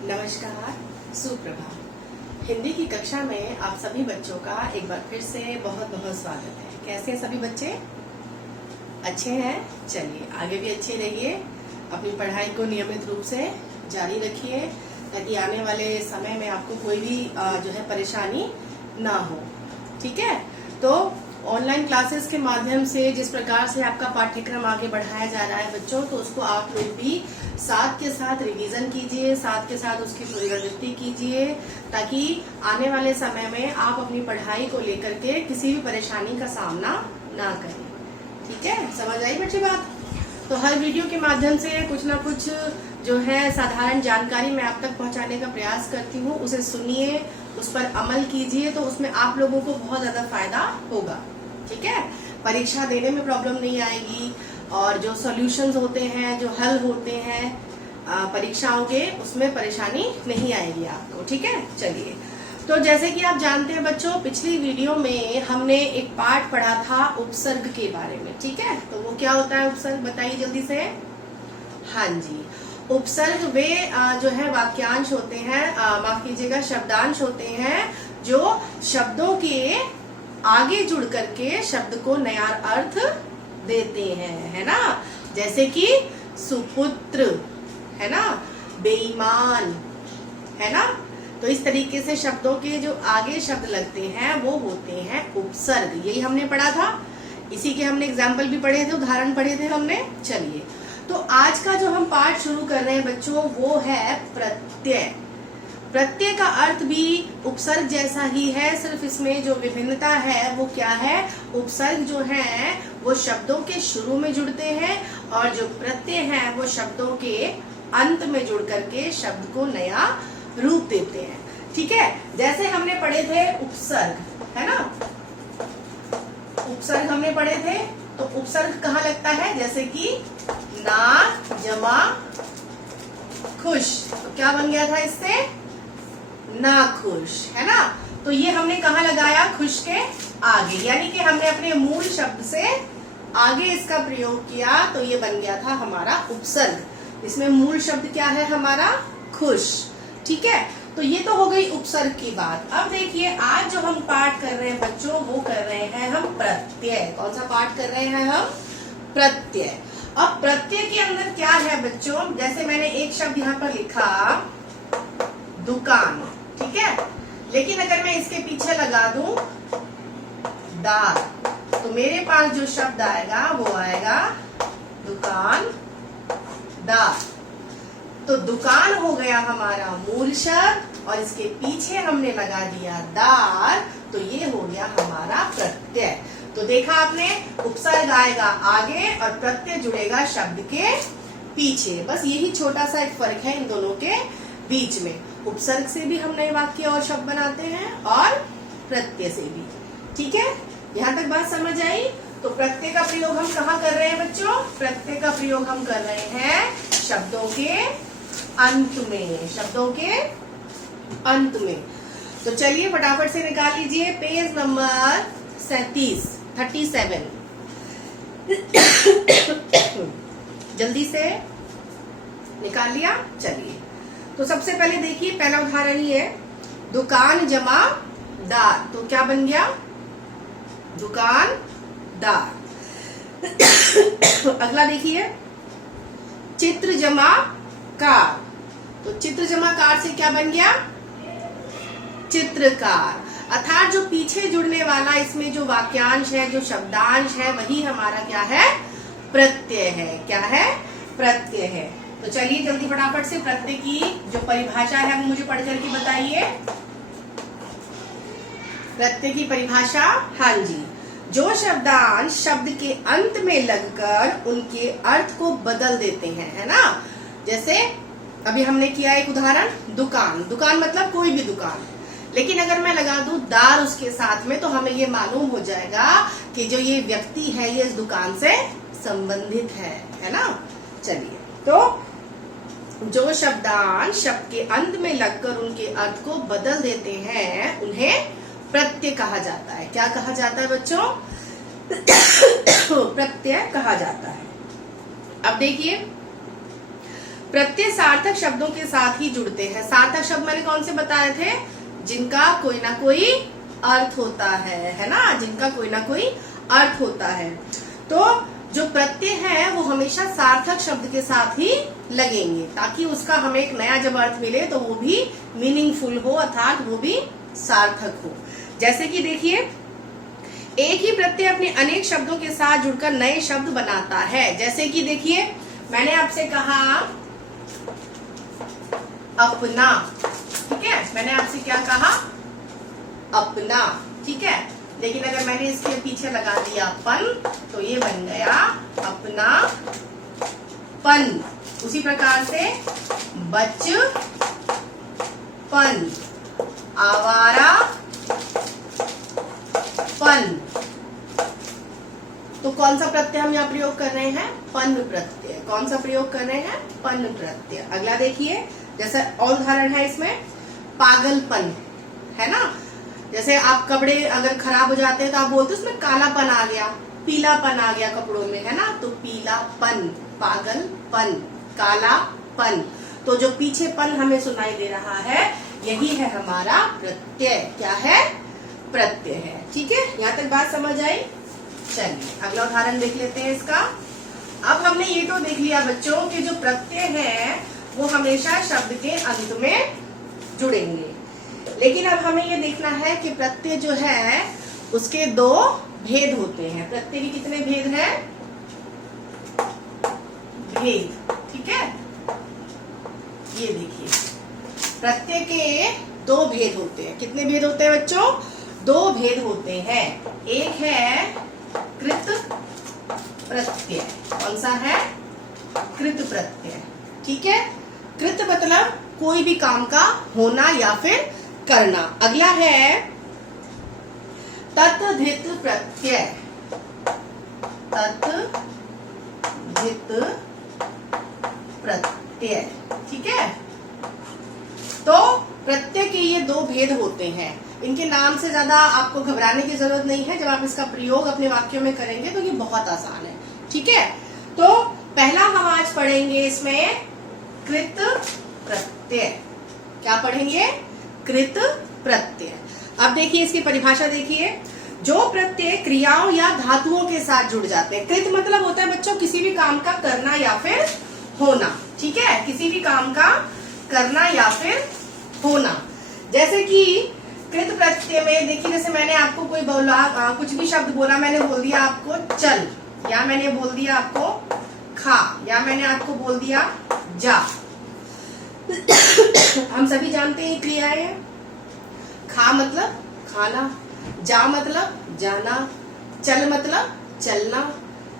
नमस्कार, सुप्रभात। हिंदी की कक्षा में आप सभी बच्चों का एक बार फिर से बहुत बहुत स्वागत है। कैसे हैं सभी बच्चे? अच्छे हैं? चलिए आगे भी अच्छे रहिए, अपनी पढ़ाई को नियमित रूप से जारी रखिए ताकि आने वाले समय में आपको कोई भी जो है परेशानी ना हो। ठीक है? तो ऑनलाइन क्लासेस के माध्यम से जिस प्रकार से आपका पाठ्यक्रम आगे बढ़ाया जा रहा है बच्चों, तो उसको आप लोग भी साथ के साथ रिवीजन कीजिए, साथ के साथ उसकी पुनरावृत्ति कीजिए ताकि आने वाले समय में आप अपनी पढ़ाई को लेकर के किसी भी परेशानी का सामना ना करें। ठीक है? समझ आई बच्चे बात? तो हर वीडियो के माध्यम से कुछ ना कुछ जो है साधारण जानकारी मैं आप तक पहुंचाने का प्रयास करती हूँ। उसे सुनिए, उस पर अमल कीजिए, तो उसमें आप लोगों को बहुत ज्यादा फायदा होगा। ठीक है? परीक्षा देने में प्रॉब्लम नहीं आएगी और जो सॉल्यूशंस होते हैं, जो हल होते हैं परीक्षाओं के, उसमें परेशानी नहीं आएगी आपको। ठीक है? चलिए, तो जैसे कि आप जानते हैं बच्चों, पिछली वीडियो में हमने एक पाठ पढ़ा था उपसर्ग के बारे में। ठीक है? तो वो क्या होता है उपसर्ग, बताइए जल्दी से। हाँ जी, उपसर्ग वे जो है वाक्यांश होते हैं, माफ कीजिएगा, शब्दांश होते हैं जो शब्दों के आगे जुड़ करके शब्द को नया अर्थ देते हैं, है ना। जैसे कि सुपुत्र, है ना, बेईमान, है ना। तो इस तरीके से शब्दों के जो आगे शब्द लगते हैं वो होते हैं उपसर्ग। यही हमने पढ़ा था, इसी के हमने एग्जाम्पल भी पढ़े थे, उदाहरण पढ़े थे हमने। चलिए, तो आज का जो हम पाठ शुरू कर रहे हैं बच्चों वो है प्रत्यय। प्रत्यय का अर्थ भी उपसर्ग जैसा ही है, सिर्फ इसमें जो विभिन्नता है वो क्या है, उपसर्ग जो है वो शब्दों के शुरू में जुड़ते हैं और जो प्रत्यय है वो शब्दों के अंत में जुड़ करके शब्द को नया रूप देते हैं। ठीक है? जैसे हमने पढ़े थे उपसर्ग, है ना, उपसर्ग हमने पढ़े थे। तो उपसर्ग कहाँ लगता है? जैसे कि ना जमा खुश, तो क्या बन गया था इससे? ना खुश, है ना। तो ये हमने कहाँ लगाया? खुश के आगे, यानी कि हमने अपने मूल शब्द से आगे इसका प्रयोग किया, तो ये बन गया था हमारा उपसर्ग। इसमें मूल शब्द क्या है हमारा? खुश। ठीक है? तो ये तो हो गई उपसर्ग की बात। अब देखिए, आज जो हम पाठ कर रहे हैं बच्चों वो कर रहे हैं हम प्रत्यय। कौन सा पाठ कर रहे हैं हम? प्रत्यय। अब प्रत्यय के अंदर क्या है बच्चों? जैसे मैंने एक शब्द यहाँ पर लिखा दुकान, ठीक है, लेकिन अगर मैं इसके पीछे लगा दूं दार, तो मेरे पास जो शब्द आएगा वो आएगा दुकान दार। तो दुकान हो गया हमारा मूल शब्द और इसके पीछे हमने लगा दिया दार, तो ये हो गया हमारा प्रत्यय। तो देखा आपने, उपसर्ग आएगा आगे और प्रत्यय जुड़ेगा शब्द के पीछे। बस यही छोटा सा एक फर्क है इन दोनों के बीच में। उपसर्ग से भी हम नए वाक्य और शब्द बनाते हैं और प्रत्यय से भी। ठीक है? यहाँ तक बात समझ आई? तो प्रत्यय का प्रयोग हम कहाँ कर रहे हैं बच्चों? प्रत्यय का प्रयोग हम कर रहे हैं शब्दों के अंत में, शब्दों के अंत में। तो चलिए फटाफट से निकाल लीजिए पेज नंबर 37। जल्दी से निकाल लिया? चलिए, तो सबसे पहले देखिए, पहला उदाहरण ही है दुकान जमा दार, तो क्या बन गया? दुकान दार। अगला देखिए, चित्र जमा कार, तो चित्र जमा कार से क्या बन गया? चित्रकार। अर्थात जो पीछे जुड़ने वाला इसमें जो वाक्यांश है, जो शब्दांश है, वही हमारा क्या है? प्रत्यय है। क्या है? प्रत्यय है। तो चलिए जल्दी फटाफट से प्रत्यय की जो परिभाषा है वो मुझे पढ़ करके बताइए। प्रत्यय की परिभाषा, हाँ जी, जो शब्दांश शब्द के अंत में लगकर उनके अर्थ को बदल देते हैं, है ना। जैसे अभी हमने किया एक उदाहरण, दुकान। दुकान मतलब कोई भी दुकान, लेकिन अगर मैं लगा दूं दार उसके साथ में, तो हमें ये मालूम हो जाएगा कि जो ये व्यक्ति है ये इस दुकान से संबंधित है ना। चलिए, तो जो शब्दांश शब्द के अंत में लगकर उनके अर्थ को बदल देते हैं उन्हें प्रत्यय कहा जाता है। क्या कहा जाता है बच्चों? प्रत्यय कहा जाता है। अब देखिए, प्रत्यय सार्थक शब्दों के साथ ही जुड़ते हैं। सार्थक शब्द मैंने कौन से बताए थे? जिनका कोई ना कोई अर्थ होता है ना, जिनका कोई ना कोई अर्थ होता है। तो जो प्रत्यय है वो हमेशा सार्थक शब्द के साथ ही लगेंगे, ताकि उसका हमें एक नया जब अर्थ मिले तो वो भी मीनिंगफुल हो, अर्थात वो भी सार्थक हो। जैसे कि देखिए, एक ही प्रत्यय अपने अनेक शब्दों के साथ जुड़कर नए शब्द बनाता है। जैसे कि देखिए, मैंने आपसे कहा अपना, ठीक है, मैंने आपसे क्या कहा? अपना, ठीक है। लेकिन अगर मैंने इसके पीछे लगा दिया पन, तो ये बन गया अपना पन। उसी प्रकार से बचपन, आवारा पन। तो कौन सा प्रत्यय हम यहाँ प्रयोग कर रहे हैं? पन प्रत्यय। कौन सा प्रयोग कर रहे हैं? पन प्रत्यय। अगला देखिए, जैसे और उदाहरण है इसमें, पागलपन, है ना। जैसे आप कपड़े अगर खराब हो जाते हैं तो आप बोलते हैं उसमें कालापन आ गया, पीलापन आ गया कपड़ों में, है ना। तो पीलापन, पागलपन, कालापन। तो जो पीछे पन हमें सुनाई दे रहा है, यही है हमारा प्रत्यय। क्या है? प्रत्यय है। ठीक है, यहाँ तक बात समझ आई? चलिए अगला उदाहरण देख लेते हैं इसका। अब हमने ये तो देख लिया बच्चों कि जो प्रत्यय है वो हमेशा शब्द के अंत में जुड़ेंगे, लेकिन अब हमें ये देखना है कि प्रत्यय जो है उसके दो भेद होते हैं। प्रत्यय के कितने भेद हैं? भेद, ठीक है। ये देखिए, प्रत्यय के दो भेद होते हैं। कितने भेद होते हैं बच्चों? दो भेद होते हैं। एक है कृत प्रत्यय। कौन सा है? कृत प्रत्यय, ठीक है। कृत मतलब कोई भी काम का होना या फिर करना। अगला है ततधित प्रत्यय। ततधित प्रत्यय, ठीक है। तो प्रत्यय के ये दो भेद होते हैं। इनके नाम से ज्यादा आपको घबराने की जरूरत नहीं है। जब आप इसका प्रयोग अपने वाक्यों में करेंगे तो ये बहुत आसान है, ठीक है। तो पहला हम आज पढ़ेंगे इसमें कृत प्रत्यय। क्या पढ़ेंगे? कृत प्रत्यय। अब देखिए इसकी परिभाषा देखिए। जो प्रत्यय क्रियाओं या धातुओं के साथ जुड़ जाते हैं। कृत मतलब होता है बच्चों किसी भी काम का करना या फिर होना, ठीक है। किसी भी काम का करना या फिर होना। जैसे कि कृत प्रत्यय में देखिए, जैसे मैंने आपको कोई बोला, कुछ भी शब्द बोला, मैंने बोल दिया आपको चल, या मैंने बोल दिया आपको खा, या मैंने आपको बोल दिया जा। हम सभी जानते हैं क्रियाएं। खा मतलब खाना, जा मतलब जाना, चल मतलब चलना,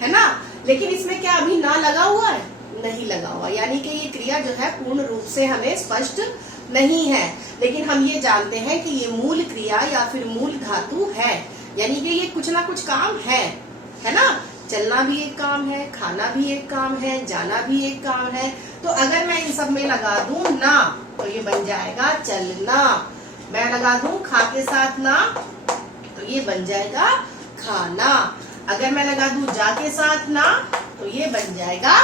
है ना। लेकिन इसमें क्या अभी ना लगा हुआ है? नहीं लगा हुआ, यानी कि ये क्रिया जो है पूर्ण रूप से हमें स्पष्ट नहीं है। लेकिन हम ये जानते हैं कि ये मूल क्रिया या फिर मूल धातु है, यानी कि ये कुछ ना कुछ काम है ना। चलना भी एक काम है, खाना भी एक काम है, जाना भी एक काम है। तो अगर मैं इन सब में लगा दूं ना, तो ये बन जाएगा चलना। मैं लगा दूं खा के साथ ना, तो ये बन जाएगा खाना। अगर मैं लगा दूं जा के साथ ना, तो ये बन जाएगा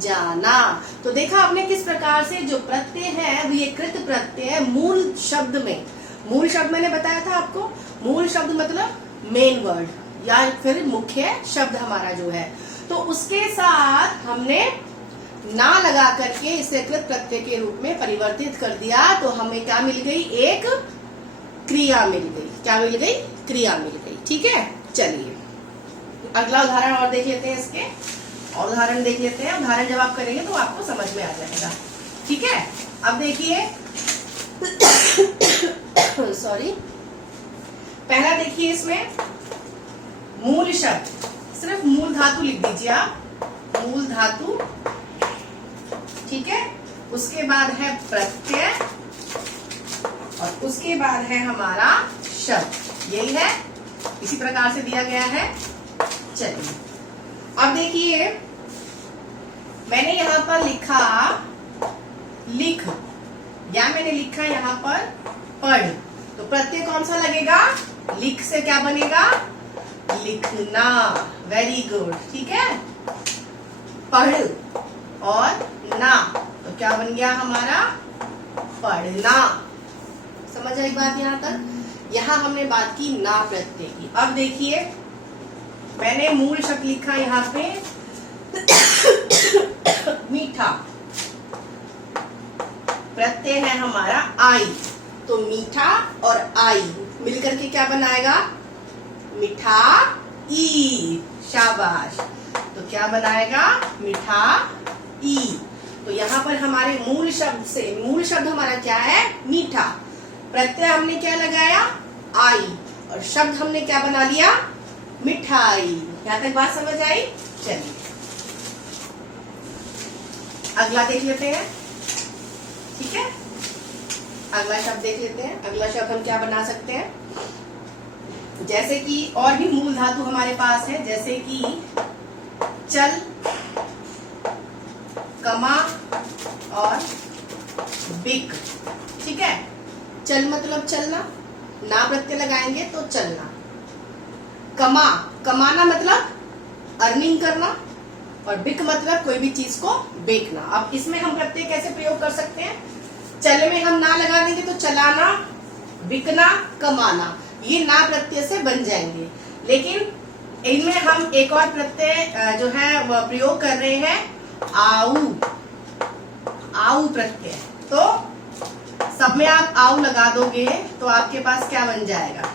जाना। तो देखा आपने किस प्रकार से जो प्रत्यय है ये कृत प्रत्यय मूल शब्द में, मूल शब्द मैंने बताया था आपको। मूल शब्द मतलब मेन वर्ड या फिर मुख्य शब्द हमारा जो है, तो उसके साथ हमने ना लगा करके इसे कृत प्रत्यय के रूप में परिवर्तित कर दिया। तो हमें क्या मिल गई? एक क्रिया मिल गई। क्या मिल गई? क्रिया मिल गई, ठीक है। चलिए अगला उदाहरण और देख लेते हैं इसके। और उदाहरण देख लेते हैं। उदाहरण जब आप करेंगे तो आपको समझ में आ जाएगा, ठीक है। अब देखिए सॉरी, पहला देखिए इसमें मूल शब्द, सिर्फ मूल धातु लिख दीजिए आप, मूल धातु, ठीक है। उसके बाद है प्रत्यय और उसके बाद है हमारा शब्द। यही है, इसी प्रकार से दिया गया है। चलिए अब देखिए, मैंने यहाँ पर लिखा लिख, या मैंने लिखा यहाँ पर पढ़। तो प्रत्यय कौन सा लगेगा? लिख से क्या बनेगा? लिखना। वेरी गुड, ठीक है। पढ़ और ना, क्या बन गया हमारा? पढ़ना। समझ आई बात यहाँ तक? यहाँ हमने बात की ना प्रत्यय की। अब देखिए मैंने मूल शब्द लिखा यहाँ पे मीठा। प्रत्यय है हमारा आई, तो मीठा और आई मिलकर के क्या बनाएगा? मिठाई। शाबाश। तो क्या बनाएगा? मिठाई। तो यहाँ पर हमारे मूल शब्द हमारा क्या है? मीठा। प्रत्यय हमने क्या लगाया? आई, और शब्द हमने क्या बना लिया? मिठाई। यहाँ तक बात समझ आई? चलिए अगला देख लेते हैं। ठीक है, अगला शब्द देख लेते हैं। अगला शब्द हम क्या बना सकते हैं? जैसे कि और भी मूल धातु हमारे पास है, जैसे कि चल, कमा और बिक। ठीक है, चल मतलब चलना, ना प्रत्यय लगाएंगे तो चलना। कमाना मतलब अर्निंग करना, और बिक मतलब कोई भी चीज को बेचना। अब इसमें हम प्रत्यय कैसे प्रयोग कर सकते हैं? चल में हम ना लगा देंगे तो चलाना, बिकना, कमाना, ये ना प्रत्यय से बन जाएंगे। लेकिन इनमें हम एक और प्रत्यय जो है वह प्रयोग कर रहे हैं, आऊ प्रत्यय। तो सब में आप आऊ लगा दोगे तो आपके पास क्या बन जाएगा?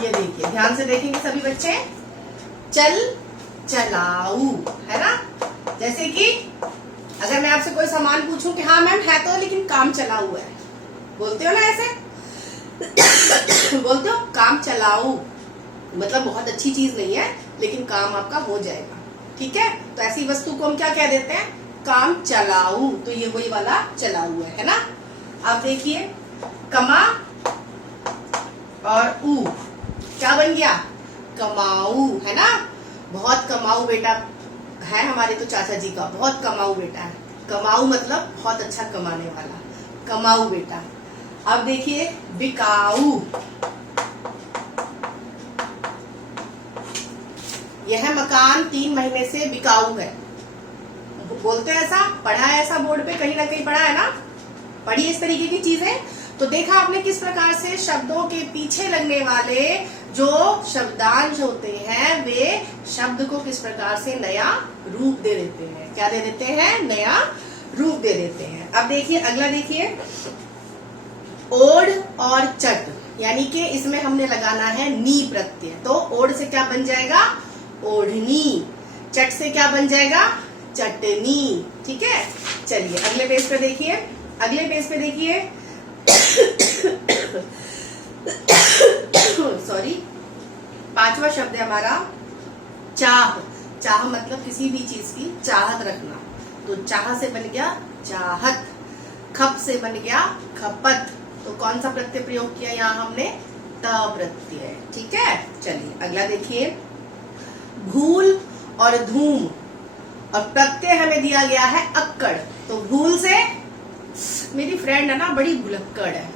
ये देखिए, ध्यान से देखेंगे सभी बच्चे। चल, चलाऊ, है ना? जैसे कि अगर मैं आपसे कोई सामान पूछूं कि हाँ मैम है तो, लेकिन काम चला हुआ है, बोलते हो ना ऐसे? बोलते हो काम चलाऊ, मतलब बहुत अच्छी चीज नहीं है लेकिन काम आपका हो जाएगा। ठीक है, तो ऐसी वस्तु को हम क्या कह देते हैं? काम चलाऊ। तो ये वही वाला चला हुआ है ना? अब देखिए कमा और ऊ क्या बन गया? कमाऊ, है ना? बहुत कमाऊ बेटा है हमारे तो चाचा जी का, बहुत कमाऊ बेटा है। कमाऊ मतलब बहुत अच्छा कमाने वाला, कमाऊ बेटा। अब देखिए बिकाऊ, यह मकान 3 महीने से बिकाऊ है। बोलते हैं ऐसा, पढ़ा है ऐसा बोर्ड पे, कहीं ना कहीं पढ़ा है ना? पढ़ी इस तरीके की चीजें। तो देखा आपने किस प्रकार से शब्दों के पीछे लगने वाले जो शब्दांश होते हैं वे शब्द को किस प्रकार से नया रूप दे देते हैं। क्या दे देते हैं? नया रूप दे देते हैं। अब देखिए अगला, देखिए ओढ़ और चट, यानी कि इसमें हमने लगाना है नी प्रत्यय। तो ओढ़ से क्या बन जाएगा? ओढ़नी। चट से क्या बन जाएगा? चटनी। ठीक है, चलिए अगले पेज पे देखिए। अगले पेज पे देखिए सॉरी, 5वां शब्द है हमारा चाह। चाह मतलब किसी भी चीज की चाहत रखना, तो चाह से बन गया चाहत। खप से बन गया खपत। तो कौन सा प्रत्यय प्रयोग किया यहाँ हमने? त प्रत्यय। ठीक है, चलिए अगला देखिए भूल और धूम, और प्रत्यय हमें दिया गया है अक्कड़। तो भूल से, मेरी फ्रेंड है ना बड़ी भुलक्कड़ है,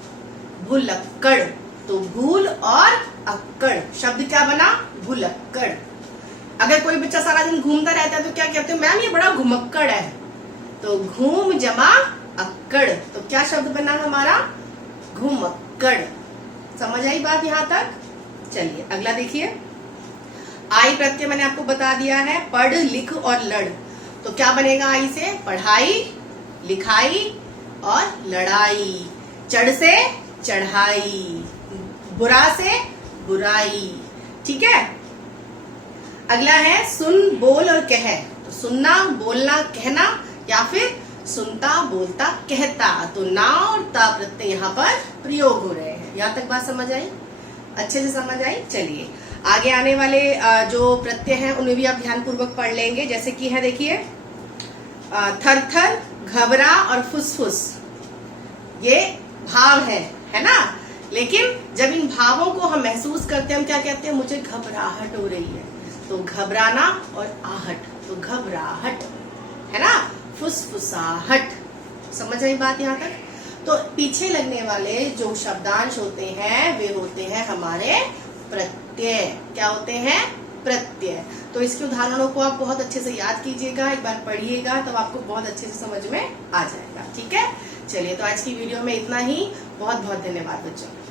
भुलक्कड़। तो भूल और अक्कड़, शब्द क्या बना? भुलक्कड़। अगर कोई बच्चा सारा दिन घूमता रहता है तो क्या कहते हो? मैम ये बड़ा घुमक्कड़ है। तो घूम जमा अक्कड़, तो क्या शब्द बना हमारा? घुमक्कड़। समझ आई बात यहाँ तक? चलिए अगला देखिए। आई प्रत्यय मैंने आपको बता दिया है, पढ़, लिख और लड़। तो क्या बनेगा आई से? पढ़ाई, लिखाई और लड़ाई। चढ़ से चढ़ाई, बुरा से बुराई। ठीक है, अगला है सुन, बोल और कह। तो सुनना, बोलना, कहना, या फिर सुनता, बोलता, कहता। तो ना और ता प्रत्यय यहाँ पर प्रयोग हो रहे हैं। यहाँ तक बात समझ आई? अच्छे से समझ आई? चलिए आगे आने वाले जो प्रत्यय हैं उन्हें भी आप ध्यान पूर्वक पढ़ लेंगे। जैसे कि है देखिए थर थर, घबरा और फुसफुस। ये भाव है ना? लेकिन जब इन भावों को हम महसूस करते हैं, हम क्या कहते हैं? मुझे घबराहट हो रही है। तो घबराना और आहट, तो घबराहट, है ना? फुसफुसाहट। समझ आई बात यहाँ तक? तो पीछे लगने वाले जो शब्दांश होते हैं वे होते हैं हमारे प्रत्यय। क्या होते हैं? प्रत्यय। तो इसके उदाहरणों को आप बहुत अच्छे से याद कीजिएगा, एक बार पढ़िएगा, तब आपको बहुत अच्छे से समझ में आ जाएगा। ठीक है, चलिए तो आज की वीडियो में इतना ही। बहुत बहुत धन्यवाद बच्चों।